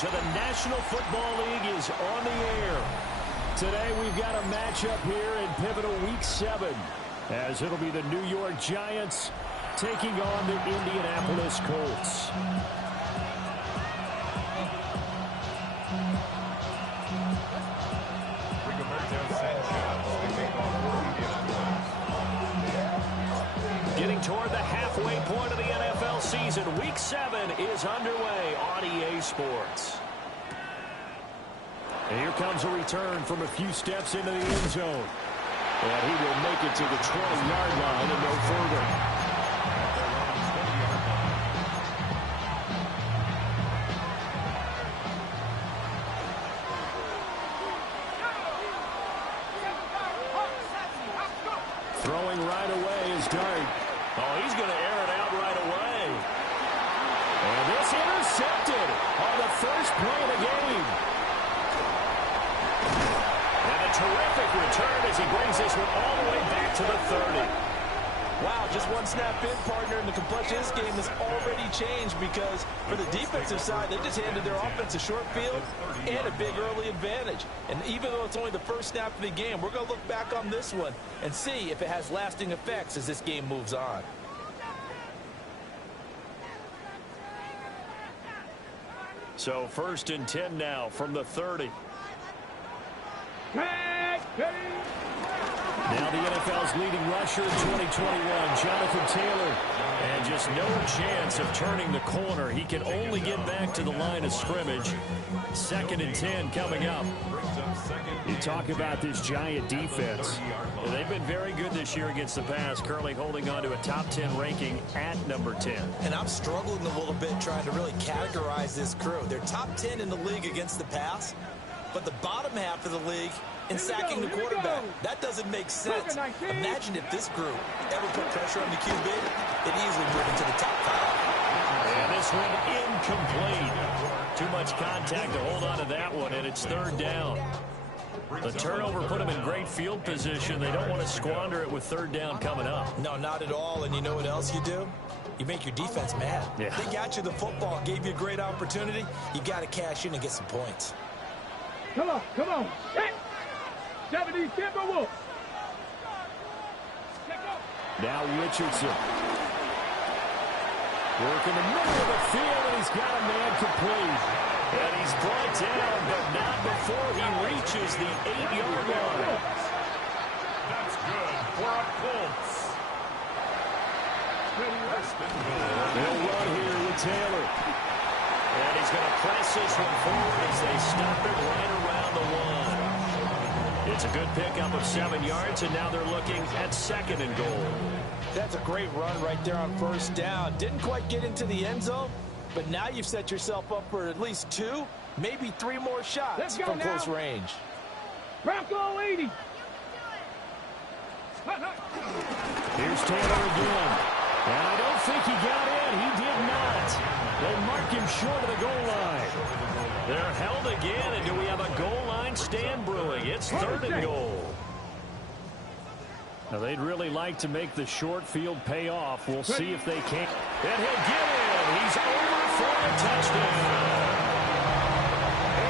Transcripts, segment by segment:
To the National Football League is on the air. Today we've got a matchup here in pivotal Week 7, as it'll be the New York Giants taking on the Indianapolis Colts. Getting toward the halfway point of the NFL season, Week 7 is underway on EA Sports. And here comes a return from a few steps into the end zone. And he will make it to the 20-yard line and no further. Throwing right away is Dart. Oh, he's going to air it out right away. And this intercepted on the first play of the game. And a terrific return as he brings this one all the way back to the 30. Wow, just one snap in, partner, and the complexion of this game has already changed because for the defensive side, they just handed their offense a short field and a big early advantage. And even though it's only the first snap of the game, we're going to look back on this one and see if it has lasting effects as this game moves on. So 1st and 10 now from the 30. Now the NFL's leading rusher in 2021, Jonathan Taylor. And just no chance of turning the corner. He can only get back to the line of scrimmage. 2nd and 10 coming up. You talk about this Giant defense. They've been very good this year against the pass, currently holding on to a top 10 ranking at number 10. And I'm struggling a little bit trying to really categorize this crew. They're top 10 in the league against the pass, but the bottom half of the league in sacking the quarterback. That doesn't make sense. Imagine if this group ever put pressure on the QB, it easily moved into the top 5. And this one incomplete. Too much contact to hold on to that one, and it's 3rd down. The turnover put them in great field position. They don't want to squander it with 3rd down coming up. No, not at all. And you know what else you do? You make your defense mad. Yeah. They got you the football, gave you a great opportunity. You got to cash in and get some points. Come on. 70 Timberwolves. Now Richardson. Working the middle of the field, and he's got a man complete. And he's brought down, but not before he reaches the 8-yard line. That's good for a Colts. They'll run here with Taylor. And he's going to press this one forward as they stop it right around the 1. It's a good pickup of 7 yards, and now they're looking at 2nd and goal. That's a great run right there on 1st down. Didn't quite get into the end zone, but now you've set yourself up for at least 2, maybe 3 more shots from close range. Bronco 80. Here's Taylor again. And I don't think he got in. He did not. They mark him short of the goal line. They're held again, and do we have a goal line stand brewing? It's 3rd and goal. Now, they'd really like to make the short field pay off. We'll see if they can. And he'll get in. He's over for a touchdown.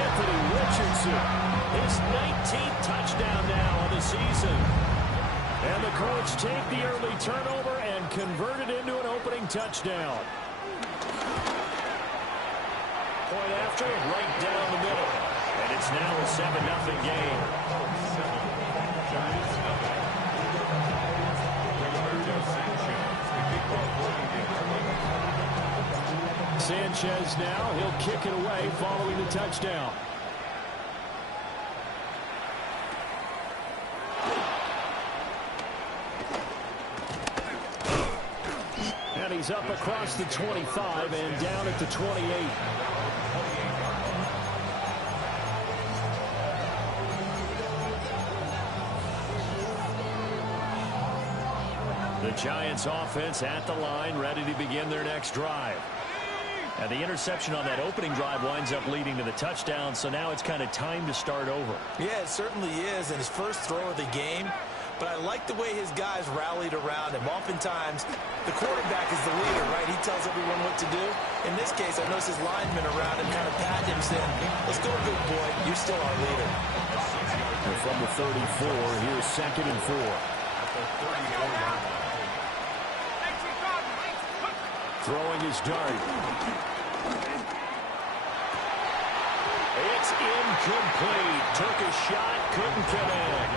Anthony Richardson, his 19th touchdown now of the season. And the Colts take the early turnover and convert it into an opening touchdown. Point after, right down the middle. And it's now a 7-0 game. Sanchez now, he'll kick it away following the touchdown. And he's up across the 25 and down at the 28. The Giants offense at the line, ready to begin their next drive. And the interception on that opening drive winds up leading to the touchdown, so now it's kind of time to start over. Yeah, it certainly is. And his first throw of the game but I like the way his guys rallied around him. Oftentimes, the quarterback is the leader, right? He tells everyone what to do. In this case, I noticed his linemen around him kind of patting him, saying, let's go, big boy. You're still our leader. And from the 34, here's 2nd and 4. Throwing his dart. It's incomplete. Took a shot, couldn't connect.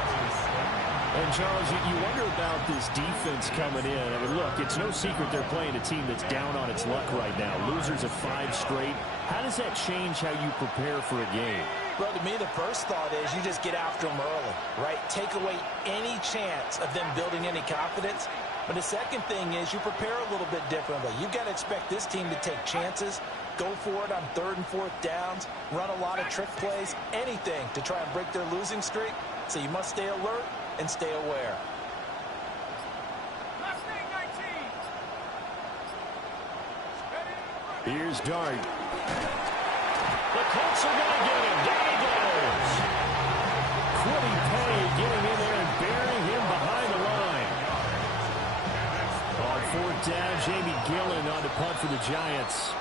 And, Charles, you wonder about this defense coming in. I mean, look, it's no secret they're playing a team that's down on its luck right now. Losers of 5 straight. How does that change how you prepare for a game? Well, to me, the first thought is you just get after them early, right? Take away any chance of them building any confidence. But the second thing is you prepare a little bit differently. You've got to expect this team to take chances, go for it on 3rd and 4th downs, run a lot of trick plays, anything to try and break their losing streak. So you must stay alert and stay aware. Here's Dart. The Colts are going to get him. Down he goes. Quiddy Pay getting in there and burying him behind the line. On 4th down, Jamie Gillen on the punt for the Giants.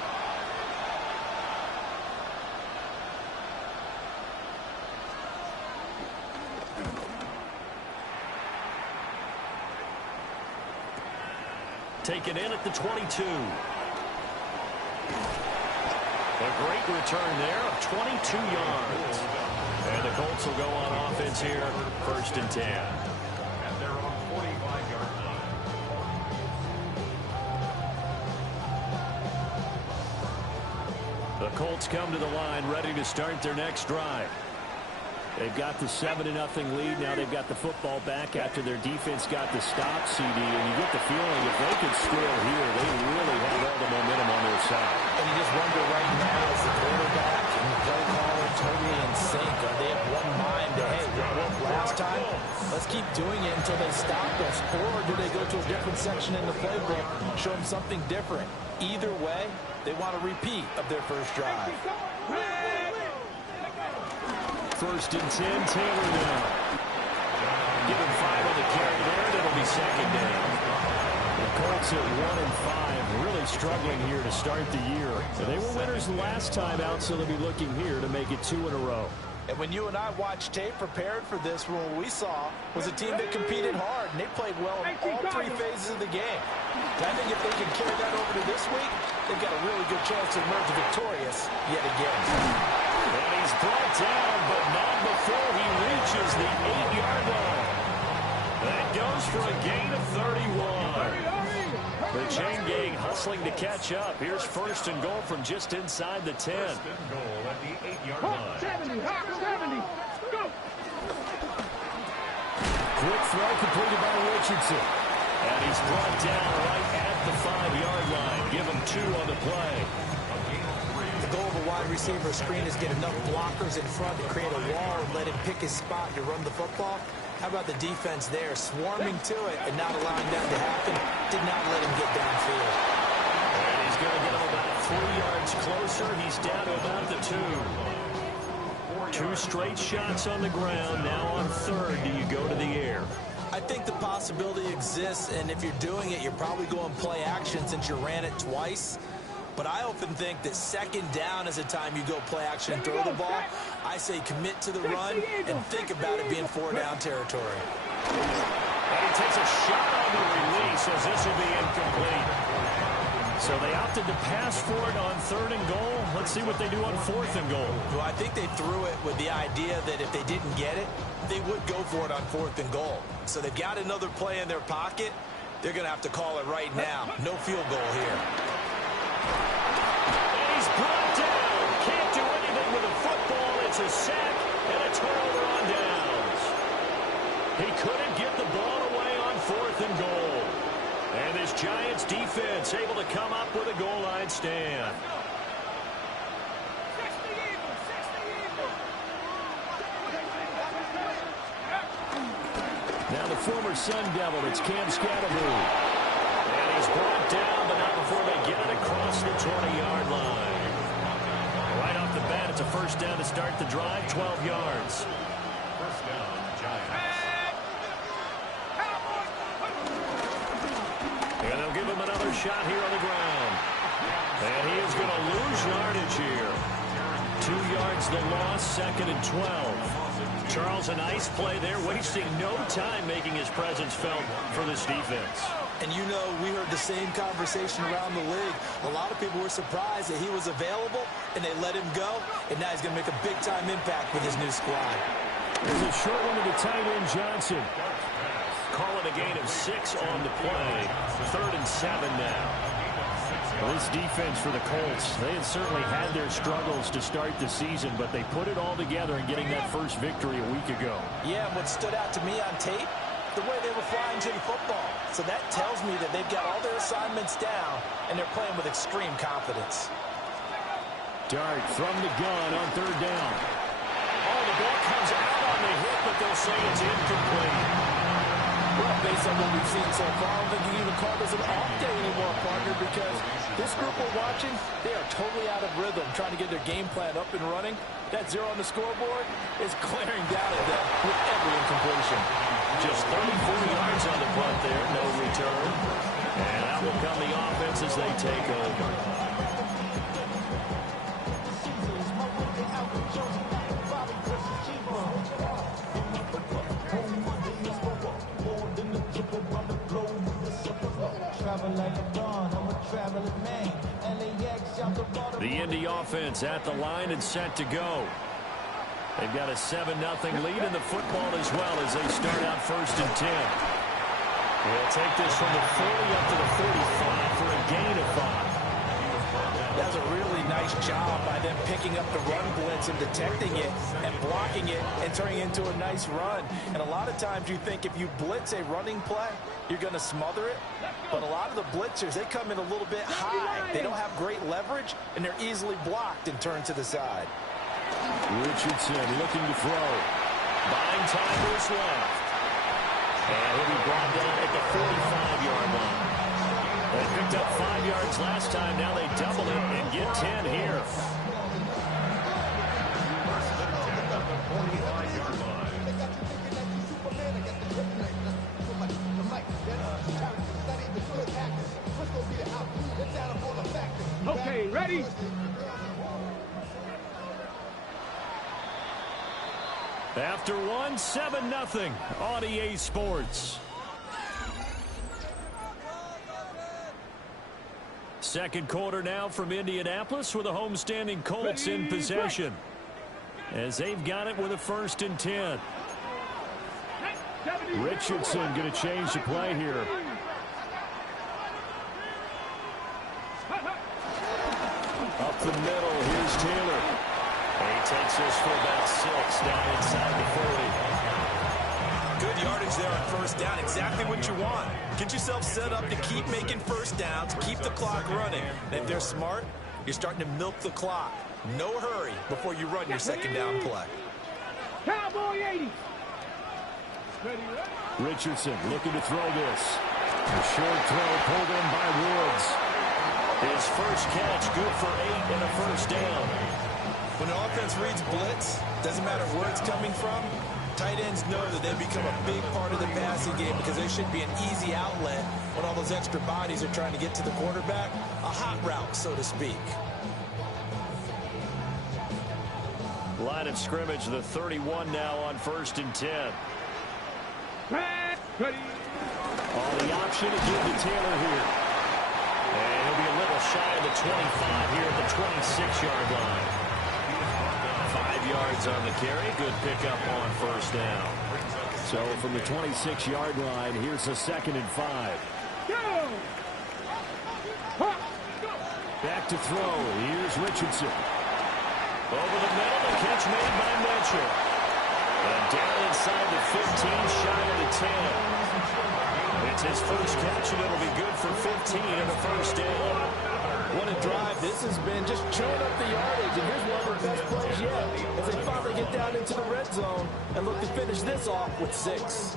Taken in at the 22. A great return there of 22 yards. And the Colts will go on offense here, 1st and 10. And they're on 45-yard line. The Colts come to the line ready to start their next drive. They've got the 7-0 lead. Now they've got the football back after their defense got the stop, CD. And you get the feeling if they could score here, they really have all the momentum on their side. And you just wonder right now, is the quarterback and the play caller totally in sync? Are they of one mind to, hey, what worked last time? Let's keep doing it until they stop us. Or do they go to a different section in the playbook, show them something different? Either way, they want a repeat of their first drive. 1st and 10, Taylor now. Give him 5 on the carry there, and it'll be 2nd down. The Colts at 1-5, really struggling here to start the year. They were winners last time out, so they'll be looking here to make it 2 in a row. And when you and I watched tape prepared for this, what we saw was a team that competed hard, and they played well in all 3 phases of the game. And I think if they can carry that over to this week, they've got a really good chance to emerge victorious yet again. And he's brought down, but not before he reaches the 8-yard line. That goes for a gain of 31. The chain gang hustling to catch up. Here's 1st and goal from just inside the 10. 1st and goal at the 8-yard line. 70, 70, go! Quick throw completed by Richardson. And he's brought down right at the 5-yard line. Give him 2 on the play. The goal of a wide receiver screen is get enough blockers in front to create a wall and let him pick his spot to run the football. How about the defense there, swarming to it and not allowing that to happen? Did not let him get downfield. And he's going to get him about 3 yards closer. He's down to about the 2. 2 straight shots on the ground. Now on 3rd, do you go to the air? I think the possibility exists, and if you're doing it, you're probably going play action since you ran it twice. But I often think that 2nd down is a time you go play action and throw the ball. I say commit to the run and think about it being 4-down territory. And he takes a shot on the release as this will be incomplete. So they opted to pass for it on 3rd and goal. Let's see what they do on 4th and goal. Well, I think they threw it with the idea that if they didn't get it, they would go for it on 4th and goal. So they've got another play in their pocket. They're going to have to call it right now. No field goal here. And he's brought down. Can't do anything with a football. It's a sack and a turnover on downs. He couldn't get the ball away on 4th and goal. And this Giants defense able to come up with a goal line stand. Now the former Sun Devil, it's Cam Scatterbury. And he's brought down, but not before they get it across the 20-yard line. Right off the bat, it's a 1st down to start the drive, 12 yards. 1st down, Giants. another shot here on the ground. And he is going to lose yardage here. 2 yards the loss, 2nd and 12. Charles, a nice play there, wasting no time making his presence felt for this defense. And you know, we heard the same conversation around the league. A lot of people were surprised that he was available, and they let him go. And now he's going to make a big-time impact with his new squad. There's a short one to the tight end, Johnson. Calling a gain of 6 on the play. 3rd and 7 now. Well, this defense for the Colts, they had certainly had their struggles to start the season, but they put it all together in getting that first victory a week ago. Yeah, and what stood out to me on tape, the way they were flying to the football. So that tells me that they've got all their assignments down, and they're playing with extreme confidence. Dart from the gun on 3rd down. Oh, the ball comes out on the hit, but they'll say it's incomplete. Well, based on what we've seen so far, I don't think you can even call this an off day anymore, partner, because this group we're watching, they are totally out of rhythm, trying to get their game plan up and running. That 0 on the scoreboard is glaring down at them with every incompletion. Just 34 yards on the punt there, no return. And out will come the offense as they take over. The Indy offense at the line and set to go. They've got a 7-0 lead in the football as well as they start out 1st and 10. They'll take this from the 40 up to the 45 for a gain of 5. That was a really nice job by them picking up the run blitz and detecting it and blocking it and turning it into a nice run. And a lot of times you think if you blitz a running play, you're going to smother it. But a lot of the blitzers, they come in a little bit high. They don't have great leverage, and they're easily blocked and turned to the side. Richardson looking to throw. Buying time to his left. And he'll be brought down at the 45-yard line. They picked up 5 yards last time. Now they double it and get 10 here. Okay, ready? After one, 7-0 on EA Sports. Second quarter now from Indianapolis with the homestanding Colts in possession. As they've got it with a 1st and 10. Richardson going to change the play here. Up the middle, here's Taylor. And he takes this for about 6 down inside the 40. Good yardage there on 1st down. Exactly what you want. Get yourself set up to keep making 1st downs, keep the clock running. And if they're smart, you're starting to milk the clock. No hurry before you run your 2nd down play. Cowboy 80. Richardson looking to throw this. A short throw pulled in by Woods. His first catch, good for 8 and a 1st down. When an offense reads blitz, doesn't matter where it's coming from, tight ends know that they become a big part of the passing game because they should be an easy outlet when all those extra bodies are trying to get to the quarterback. A hot route, so to speak. Line of scrimmage, the 31 now on 1st and 10. Ready. All the option to give to Taylor here. And he'll be a little shy of the 25 here at the 26-yard line. 5 yards on the carry. Good pickup on 1st down. So from the 26-yard line, here's a 2nd and 5. Go. Back to throw. Here's Richardson. Over the middle, the catch made by Mitchell. And down inside the 15, shy of the 10. It's his first catch, and it'll be good for 15 and a 1st down. What a drive this has been, just chewing up the yardage. And here's one of the best plays yet as they finally get down into the red zone and look to finish this off with 6.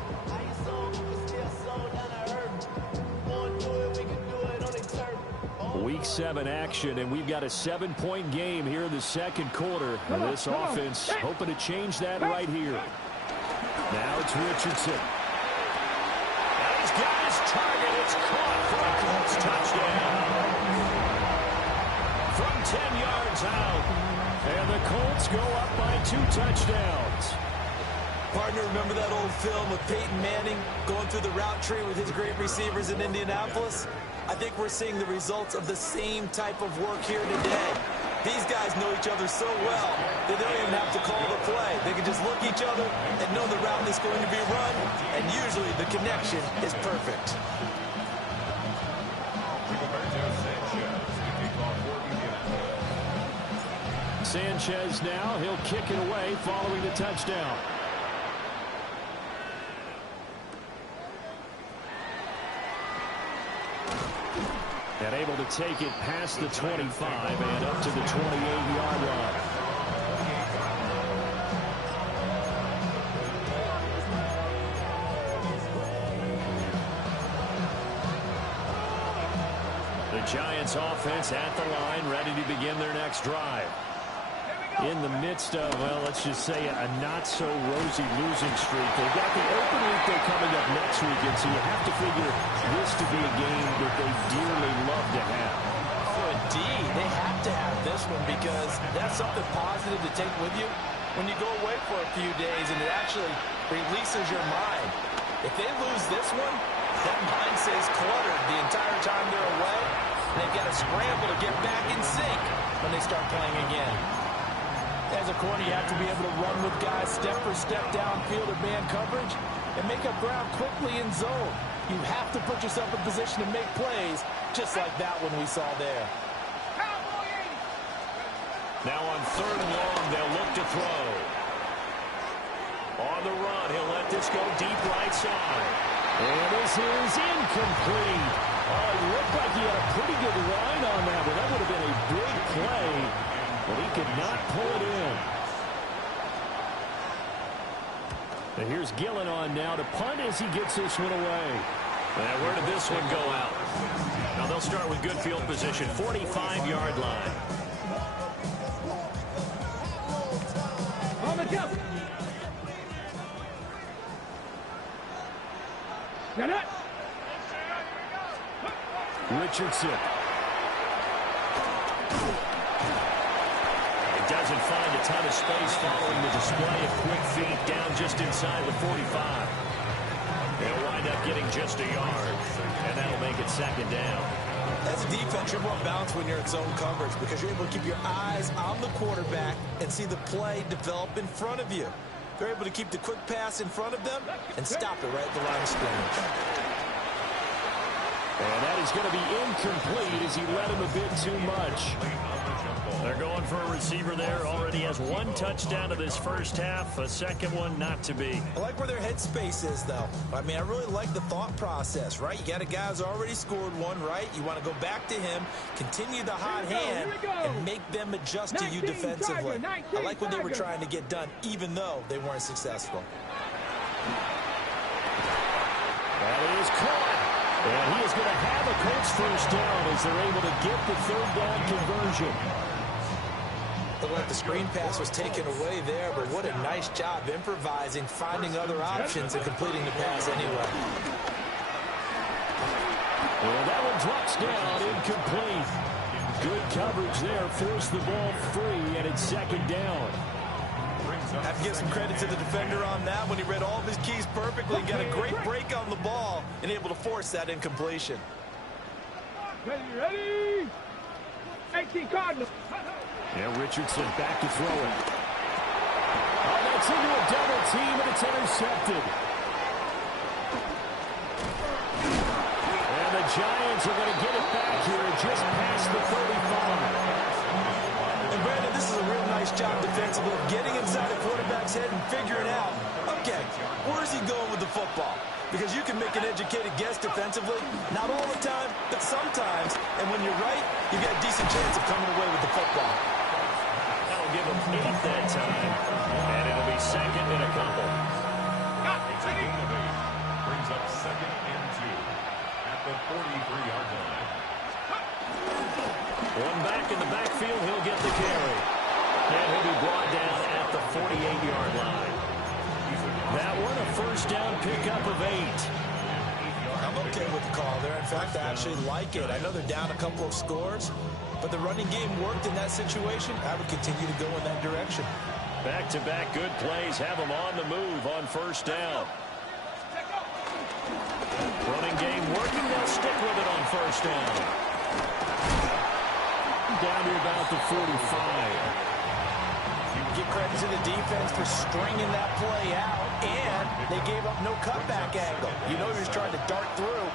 Week 7 action, and we've got a 7-point game here in the 2nd quarter. And this offense hoping to change that right here. Now it's Richardson. And he's got his target It's caught for a Colts touchdown. From 10 yards out. And the Colts go up by 2 touchdowns. Partner, remember that old film with Peyton Manning going through the route tree with his great receivers in Indianapolis? I think we're seeing the results of the same type of work here today. These guys know each other so well that they don't even have to call the play. They can just look at each other and know the route is going to be run, and usually the connection is perfect. Sanchez now, he'll kick it away following the touchdown. And able to take it past the 25 and up to the 28-yard line. The Giants offense at the line, ready to begin their next drive. In the midst of, well, let's just say a not-so-rosy losing streak. They've got the open week they're coming up next week, and so you have to figure this to be a game that they dearly love to have. Oh, indeed. They have to have this one because that's something positive to take with you when you go away for a few days, and it actually releases your mind. If they lose this one, that mind stays cluttered the entire time they're away, and they've got to scramble to get back in sync when they start playing again. As a corner, you have to be able to run with guys step for step downfield or man coverage and make up ground quickly in zone. You have to put yourself in position to make plays, just like that one we saw there. Now on 3rd and long, they'll look to throw. On the run, he'll let this go deep right side. And this is incomplete. Oh, it looked like he had a pretty good line on that one. That would have been a big play. But he could not pull it in. And here's Gillen on now to punt as he gets this one away. And where did this one go out? Now they'll start with good field position, 45-yard line. On the jump. Get it. Richardson. Doesn't find a ton of space following the display of quick feet down just inside the 45. They'll wind up getting just a yard, and that'll make it 2nd down. As a defense, you're more balanced when you're in zone coverage because you're able to keep your eyes on the quarterback and see the play develop in front of you. They're able to keep the quick pass in front of them and stop it right at the line of scrimmage. And that is going to be incomplete as he led him a bit too much. They're going for a receiver there. Already has 1 touchdown of this first half. A second one not to be. I like where their headspace is, though. I mean, I really like the thought process, right? You got a guy who's already scored one, right? You want to go back to him, continue the hot hand, and make them adjust to you defensively. I like what they were trying to get done, even though they weren't successful. That is caught. And he is going to have a Colts first down as they're able to get the 3rd down conversion. Looked like the screen pass was taken away there, but what a nice job improvising, finding other options, and completing the pass anyway. Well, that one drops down, incomplete. Good coverage there, forced the ball free, and it's 2nd down. I have to give some credit to the defender on that when he read all of his keys perfectly, got a great break on the ball, and able to force that incompletion. Ready? 18 Cardinals. Yeah, Richardson back to throw it. Oh, that's into a double team, and it's intercepted. And the Giants are going to get it back here just past the 35. And Brandon, this is a real nice job defensively of getting inside the quarterback's head and figuring out, okay, where's he going with the football? Because you can make an educated guess defensively, not all the time, but sometimes. And when you're right, you've got a decent chance of coming away with the football. That'll give him 8 that time, and it'll be 2nd and a couple. Brings up 2nd and 2 at the 43-yard line. One back in the backfield, he'll get the carry. And he'll be brought down at the 48-yard line. That one, a first down pickup of 8. I'm okay with the call there. In fact, I actually like it. I know they're down a couple of scores, but the running game worked in that situation. I would continue to go in that direction. Back-to-back good plays have them on the move on first down. Running game working. They'll stick with it on first down. Down to about the 45. Give credit to the defense for stringing that play out, and they gave up no cutback angle. You know you're just trying to dart through.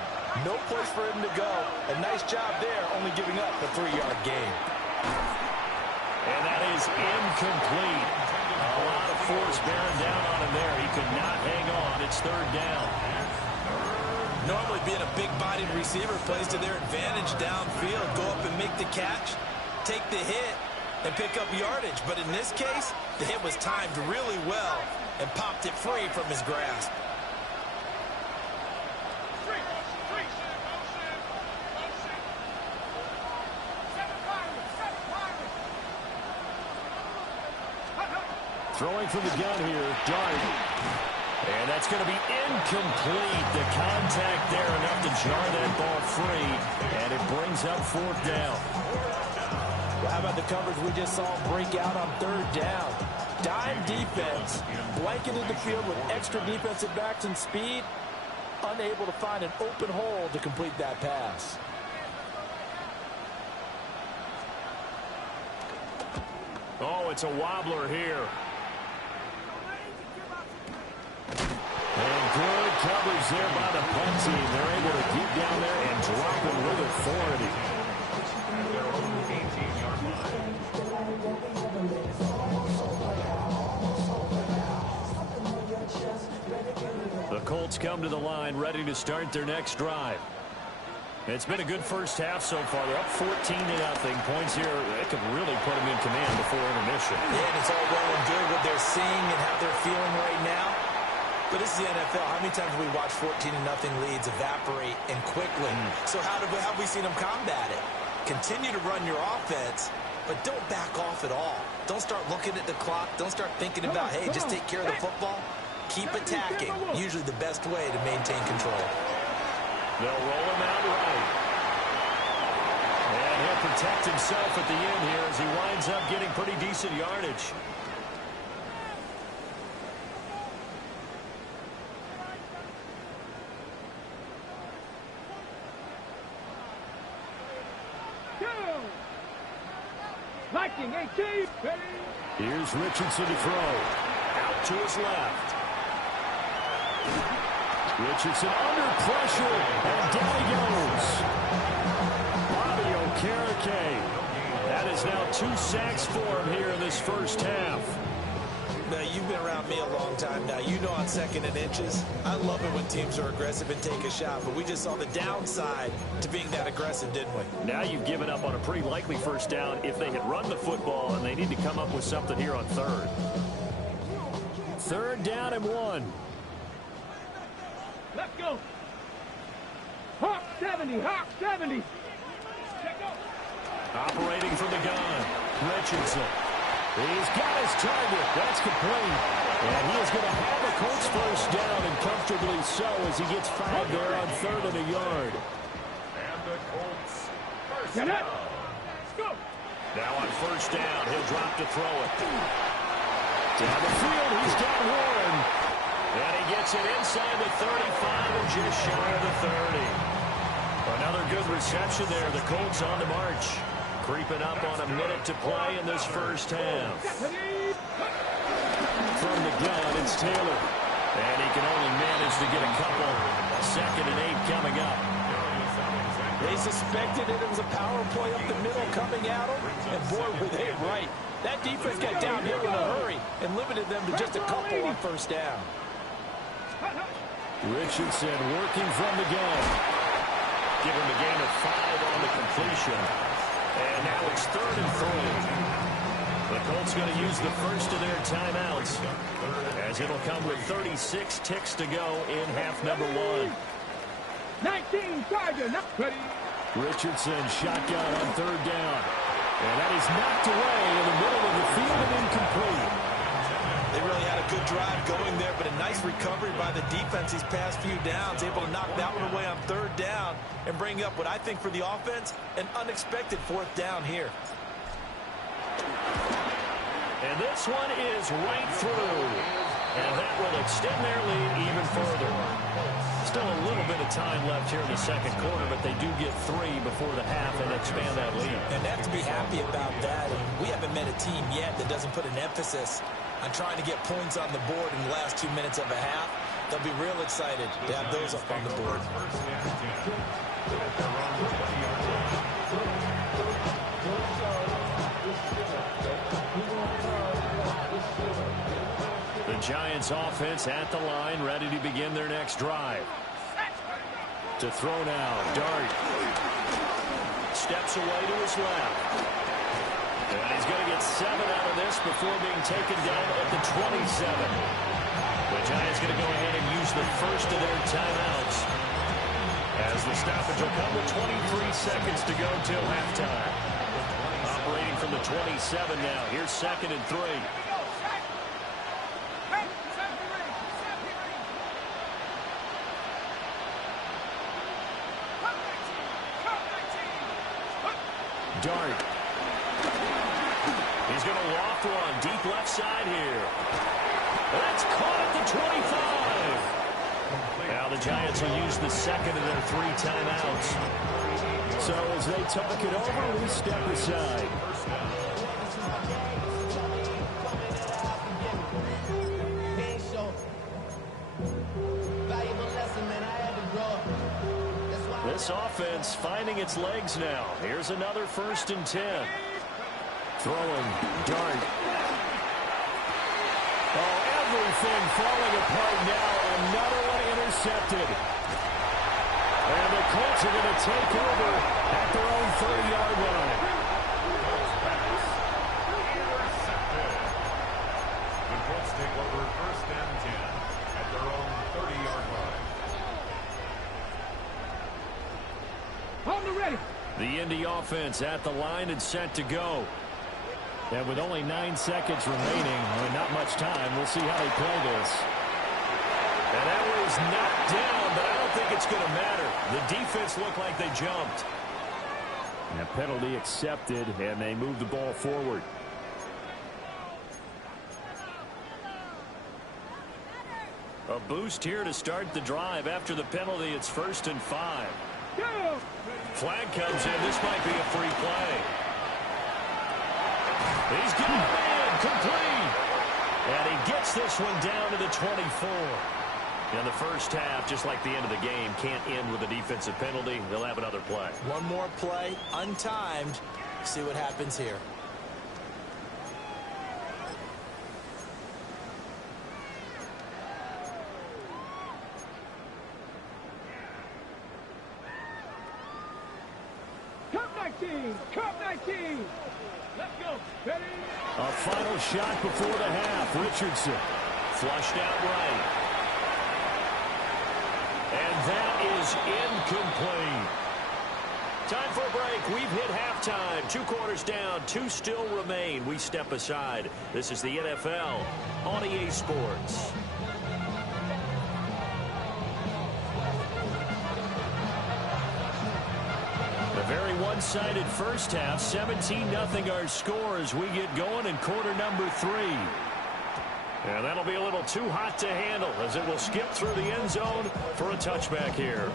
No place for him to go. A nice job there, only giving up the 3-yard gain. And that is incomplete. A lot of force bearing down on him there. He could not hang on. It's third down. Normally being a big-bodied receiver plays to their advantage downfield. Go up and make the catch, take the hit, and pick up yardage. But in this case, the hit was timed really well and popped it free from his grasp. Throwing from the gun here, Dart. And that's going to be incomplete. The contact there enough to jar that ball free, and it brings up fourth down. Well, how about the coverage we just saw break out on third down? Dime defense, blanketed the field with extra defensive backs and speed, unable to find an open hole to complete that pass. Oh, it's a wobbler here. And good coverage there by the punt team. They're able to get down there and drop him with authority. The Colts come to the line ready to start their next drive. It's been a good first half so far. They're up 14-0. Points here, they could really put them in command before intermission. Yeah, and it's all well and good what they're seeing and how they're feeling right now. But this is the NFL. How many times have we watched 14-0 leads evaporate and quickly? So how have we seen them combat it? Continue to run your offense, but don't back off at all. Don't start looking at the clock. Don't start thinking about, hey, just take care of the football. Keep attacking. Usually the best way to maintain control. They'll roll him out right. And he'll protect himself at the end here as he winds up getting pretty decent yardage. Viking 18. Here's Richardson to throw. Out to his left. Richardson under pressure, and down he goes. Bobby Okereke. That is now 2 sacks for him here in this first half. Now, you've been around me a long time now. You know on 2nd and inches, I love it when teams are aggressive and take a shot, but we just saw the downside to being that aggressive, didn't we? Now you've given up on a pretty likely first down if they had run the football, and they need to come up with something here on third. Third down and 1. Let's go. Hawk 70. Hawk 70. Operating from the gun, Richardson. He's got his target. That's complete. And he is going to have a Colts first down, and comfortably so as he gets 5 there on 3rd and a yard. And the Colts first Get it. down. Let's go. Now on first down, he'll drop to throw it. Down the field, he's got Warren. And he gets it inside the 35 and just shy of the 30. Another good reception there. The Colts on the march. Creeping up on a minute to play in this first half. From the gun, it's Taylor. And he can only manage to get a couple. 2nd and 8 coming up. They suspected it was a power play up the middle coming at them, and boy, were they right. That defense got downhill in a hurry and limited them to just a couple on first down. Richardson working from the gun. Give him a gain of 5 on the completion. And now it's 3rd and 3. The Colts going to use the first of their timeouts, as it'll come with 36 ticks to go in half number 1. 19 Charger. Not ready. Richardson shotgun on 3rd down. And that is knocked away in the middle of the field and incomplete. They really had a good drive going there, but a nice recovery by the defense these past few downs, able to knock that one away on third down and bring up what I think for the offense, an unexpected fourth down here. And this one is right through. And that will extend their lead even further. Still a little bit of time left here in the second quarter, but they do get 3 before the half and expand that lead. And they have to be happy about that. And we haven't met a team yet that doesn't put an emphasis on trying to get points on the board in the last 2 minutes of a half. They'll be real excited to have those up on the board. The Giants offense at the line, ready to begin their next drive. To throw now, Dart. Steps away to his left. And he's going to get 7 out of this before being taken down at the 27. The Giants going to go ahead and use the first of their timeouts, as the stoppage will come with 23 seconds to go till halftime. Operating from the 27 now. Here's 2nd and 3. Dart. He's going to loft one deep left side here. That's caught at the 25. Now the Giants will use the second of their 3 timeouts. So as they talk it over, we step aside. This offense finding its legs now. Here's another 1st and 10. Throwing, Dart. Oh, everything falling apart now. Another one intercepted. And the Colts are going to take over at their own 30-yard line. The Colts take over 1st and 10 at their own 30-yard line. Ready. The Indy offense at the line and set to go. And with only 9 seconds remaining, and not much time, we'll see how they play this. And that was knocked down, but I don't think it's going to matter. The defense looked like they jumped. And a penalty accepted, and they move the ball forward. A boost here to start the drive. After the penalty, it's 1st and 5. Go. Flag comes in. This might be a free play. He's got it in. Complete. And he gets this one down to the 24. In the first half, just like the end of the game, can't end with a defensive penalty. They'll have another play. One more play, untimed. See what happens here. Cup 19. Let's go. Ready. A final shot before the half. Richardson flushed out right. And that is incomplete. Time for a break. We've hit halftime. 2 quarters down. 2 still remain. We step aside. This is the NFL on EA Sports. A very one-sided first half. 17-0 our score as we get going in quarter number 3. And that'll be a little too hot to handle as it will skip through the end zone for a touchback here.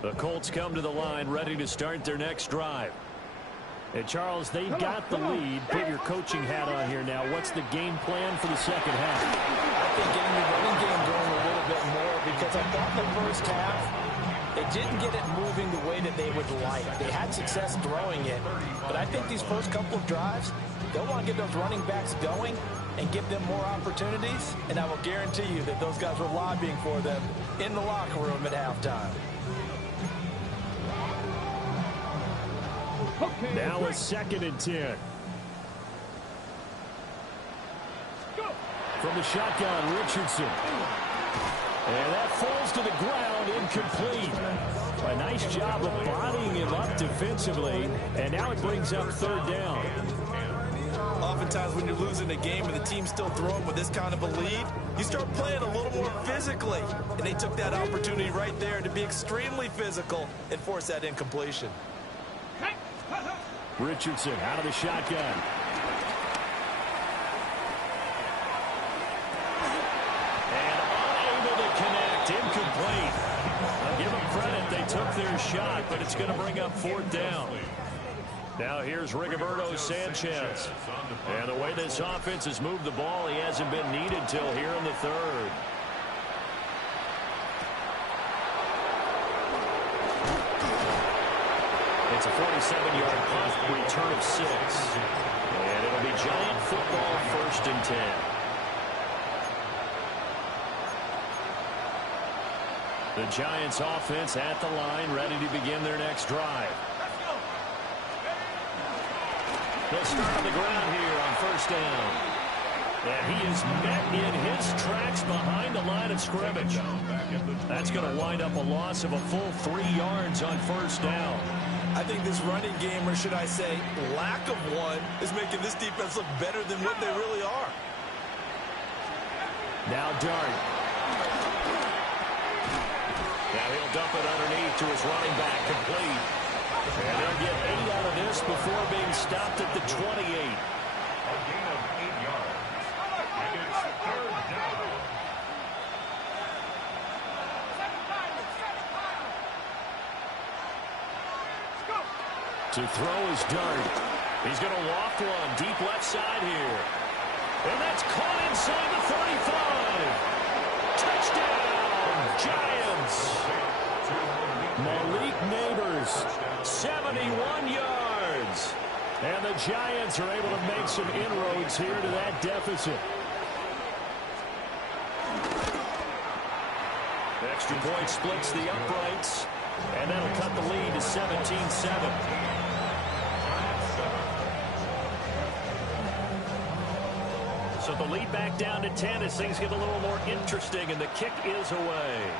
The Colts come to the line ready to start their next drive. And Charles, they've got the lead. Put your coaching hat on here now. What's the game plan for the second half? I think getting the running game going a little bit more, because I thought the first half, they didn't get it moving the way that they would like. They had success throwing it, but I think these first couple of drives, they'll want to get those running backs going and give them more opportunities, and I will guarantee you that those guys were lobbying for them in the locker room at halftime. Okay, now a 2nd and 10. Go. From the shotgun, Richardson. And that falls to the ground, incomplete. A nice job of bodying him up defensively, and now it brings up third down. Oftentimes when you're losing a game and the team's still throwing with this kind of a lead, you start playing a little more physically. And they took that opportunity right there to be extremely physical and force that incompletion. Richardson out of the shotgun. And unable to connect. Incomplete. I'll give them credit. They took their shot, but it's going to bring up fourth down. Now here's Rigoberto Sanchez. And the way this offense has moved the ball, he hasn't been needed till here in the third. It's a 47-yard punt, return of 6. And it'll be Giant football, 1st and 10. The Giants offense at the line, ready to begin their next drive. They'll start on the ground here on 1st down. And he is met in his tracks behind the line of scrimmage. That's going to wind up a loss of a full 3 yards on 1st down. I think this running game, or should I say lack of one, is making this defense look better than what they really are. Now Dart. Now he'll dump it underneath to his running back, complete. And they'll get 8 out of this before being stopped at the 28. A gain of 8 yards. And it's 3rd down. To throw is Dart. He's going to loft one deep left side here. And that's caught inside the 35. Touchdown, Giants. Malik Neighbors, 71 yards. And the Giants are able to make some inroads here to that deficit. Extra point splits the uprights. And that'll cut the lead to 17-7. So the lead back down to 10 as things get a little more interesting, and the kick is away.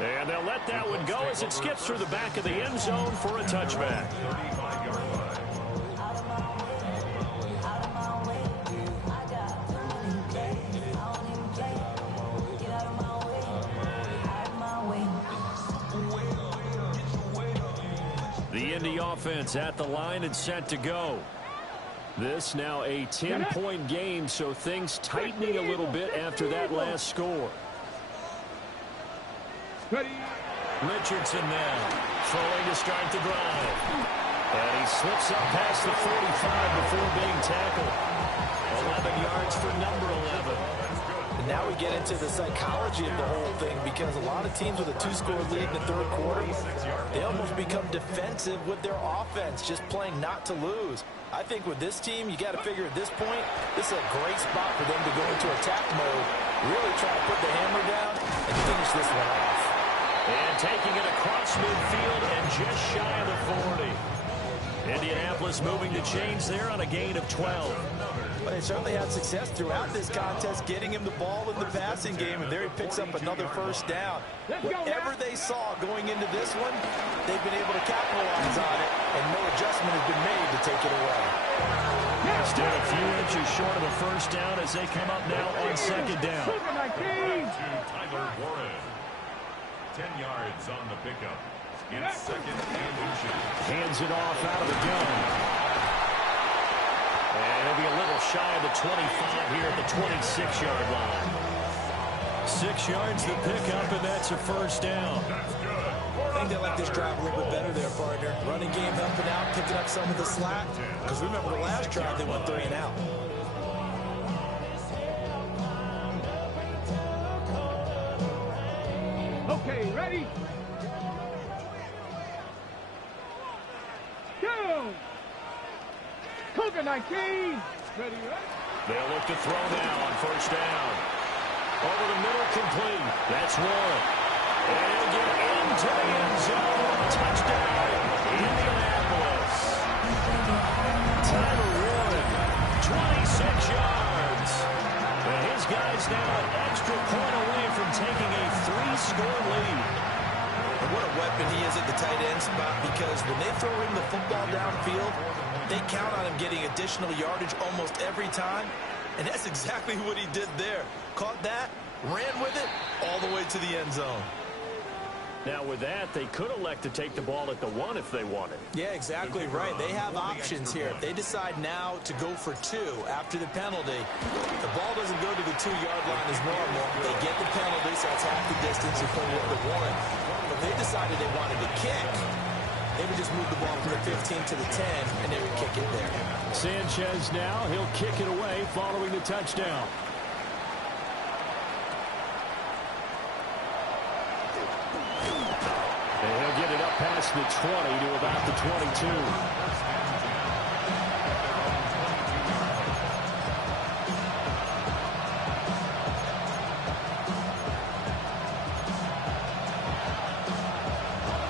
And they'll let that one go as it skips through the back of the end zone for a touchback. 35-yard line. The Indy offense at the line and set to go. This now a 10-point game, so things tightening a little bit after that last score. Richardson now throwing to start the drive. And he slips up past the 45 before being tackled. 11 yards for number 11. And now we get into the psychology of the whole thing, because a lot of teams with a 2-score lead in the 3rd quarter, they almost become defensive with their offense, just playing not to lose. I think with this team, you got to figure at this point, this is a great spot for them to go into attack mode, really try to put the hammer down and finish this one off. And taking it across midfield and just shy of the 40. Indianapolis moving to change there on a gain of 12. But they certainly had success throughout this contest, getting him the ball in the passing game, and there he picks up another 1st down. Whatever they saw going into this one, they've been able to capitalize on it, and no adjustment has been made to take it away. Still a few inches short of a 1st down as they come up now on 2nd down. Tyler Warren. 10 yards on the pickup. In 2nd and inches. Hands it off out of the gun. And it'll be a little shy of the 25 here at the 26-yard line. 6 yards the pickup, and that's a 1st down. That's good. I think they like this drive a little bit better there, partner. Running game helping out, picking up some of the slack. Because remember the last drive, they went 3 and out. Okay, ready? Go! Cougar 19! Ready, ready? They'll look to throw now on 1st down. Over the middle, complete. That's Warren. And he'll get into the end zone. Touchdown, Indianapolis. Tyler Warren, 26 yards. And his guys now an extra extra point away from taking a 3-score lead. And what a weapon he is at the tight end spot, because when they throw him the football downfield, they count on him getting additional yardage almost every time. And that's exactly what he did there. Caught that, ran with it, all the way to the end zone. Now with that, they could elect to take the ball at the 1 if they wanted. Yeah, exactly right. They have options here. If they decide now to go for 2 after the penalty, the ball doesn't go to the 2-yard line as normal. They get the penalty, so that's half the distance. You put it at the 1. But if they decided they wanted to kick, they would just move the ball from the 15 to the 10, and they would kick it there. Sanchez now, he'll kick it away following the touchdown. And he'll get it up past the 20 to about the 22.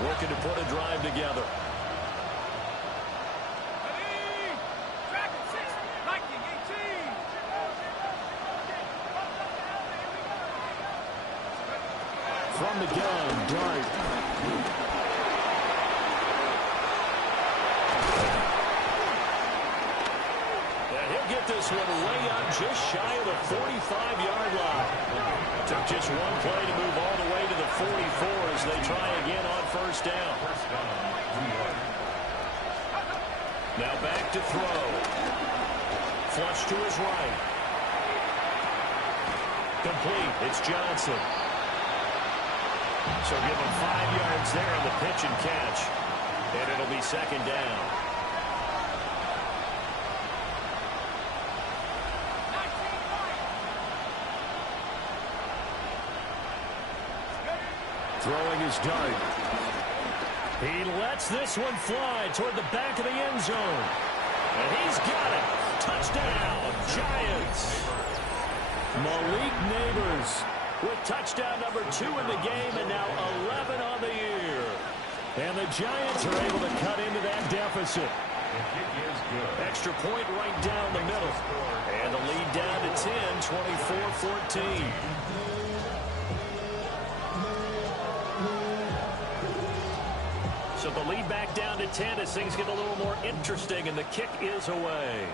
Looking to put a drive together. From the gun, Dart. And he'll get this one way up just shy of the 45-yard line. Took just one play to move all the way to the 44 as they try again on first down. Now back to throw. Flush to his right. Complete. It's Johnson. So give him 5 yards there on the pitch and catch. And it'll be second down. Throwing his dart. He lets this one fly toward the back of the end zone. And he's got it. Touchdown, Giants. Malik Neighbors with touchdown number 2 in the game, and now 11 on the year. And the Giants are able to cut into that deficit. Extra point right down the middle. And the lead down to 10, 24-14. So the lead back down to 10 as things get a little more interesting, and the kick is away.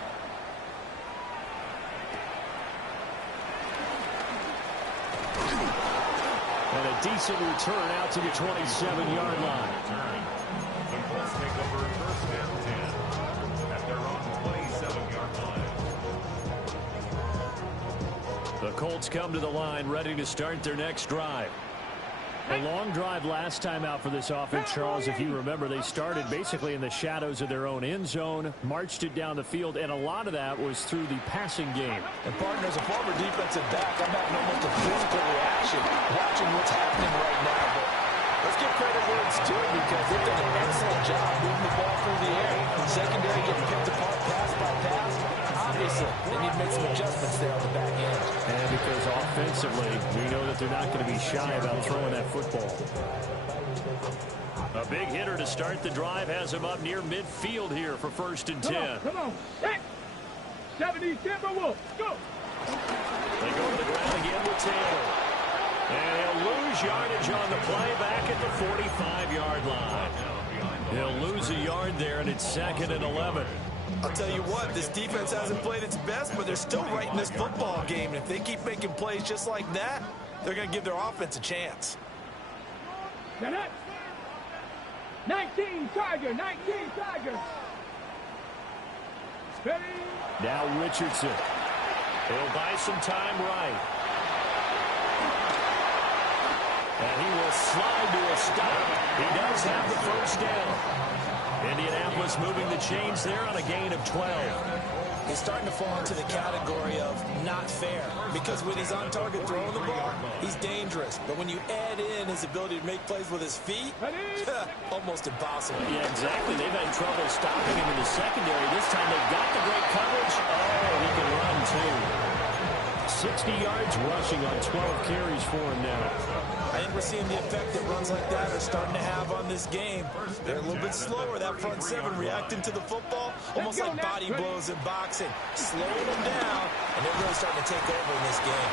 And a decent return out to the 27-yard line. The Colts take over first and 10 at their own 27-yard line. The Colts come to the line ready to start their next drive. A long drive last time out for this offense, Charles. If you remember, they started basically in the shadows of their own end zone, marched it down the field, and a lot of that was through the passing game. And partner, as a former defensive back, I'm having almost a physical reaction watching what's happening right now. But let's give credit where it's due, because they've done an excellent job moving the ball through the air. Secondary getting picked apart pass by pass. Obviously, they need to make some adjustments there on the back end. And because offensively, we know that they're not going to be shy about throwing that football. A big hitter to start the drive has him up near midfield here for first and 10. Come on. Hey. 70 Timberwolves. Go. They go to the ground again with Taylor. And he'll lose yardage on the play back at the 45-yard line. He'll lose a yard there, and it's second and 11. I'll tell you what, this defense hasn't played its best, but they're still right in this football game. And if they keep making plays just like that, they're going to give their offense a chance. 19 Tiger, 19 Tiger. Steady. Now Richardson. He'll buy some time right. And he will slide to a stop. He does have the first down. Indianapolis moving the chains there on a gain of 12. He's starting to fall into the category of not fair, because when he's on target throwing the ball, he's dangerous. But when you add in his ability to make plays with his feet, almost impossible. Yeah, exactly. They've had trouble stopping him in the secondary. This time they've got the great coverage. Oh, he can run too. 60 yards rushing on 12 carries for him now. I think we're seeing the effect that runs like that are starting to have on this game. They're a little bit slower, that front seven, reacting to the football, almost like body blows in boxing, slowing them down, and they're really starting to take over in this game.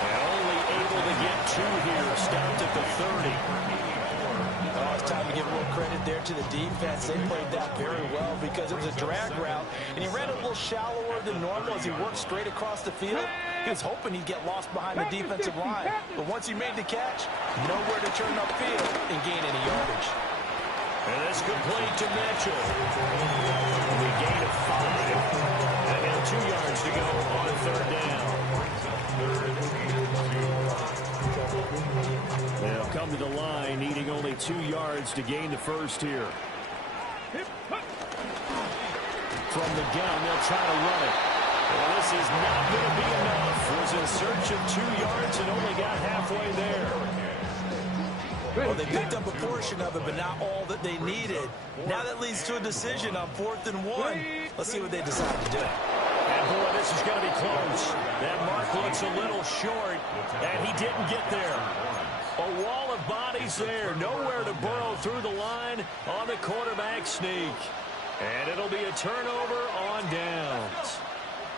And only able to get 2 here. Stopped at the 30. Oh, it's time to give a little credit there to the defense. They played that very well because it was a drag route, and he ran a little shallower than normal as he worked straight across the field. He was hoping he'd get lost behind the defensive line, but once he made the catch, nowhere to turn upfield and gain any yardage. And it's complete to Mitchell. We gain of 5. And now 2 yards to go on 3rd down. They'll come to the line, needing only 2 yards to gain the first here. From the gun, they'll try to run it. Well, this is not going to be enough. Was in search of 2 yards and only got halfway there. Well, they picked up a portion of it, but not all that they needed. Now that leads to a decision on 4th and 1. Let's see what they decide to do. And, boy, this is going to be close. That mark looks a little short, and he didn't get there. A wall of bodies there. Nowhere to burrow through the line on the quarterback sneak. And it'll be a turnover on downs.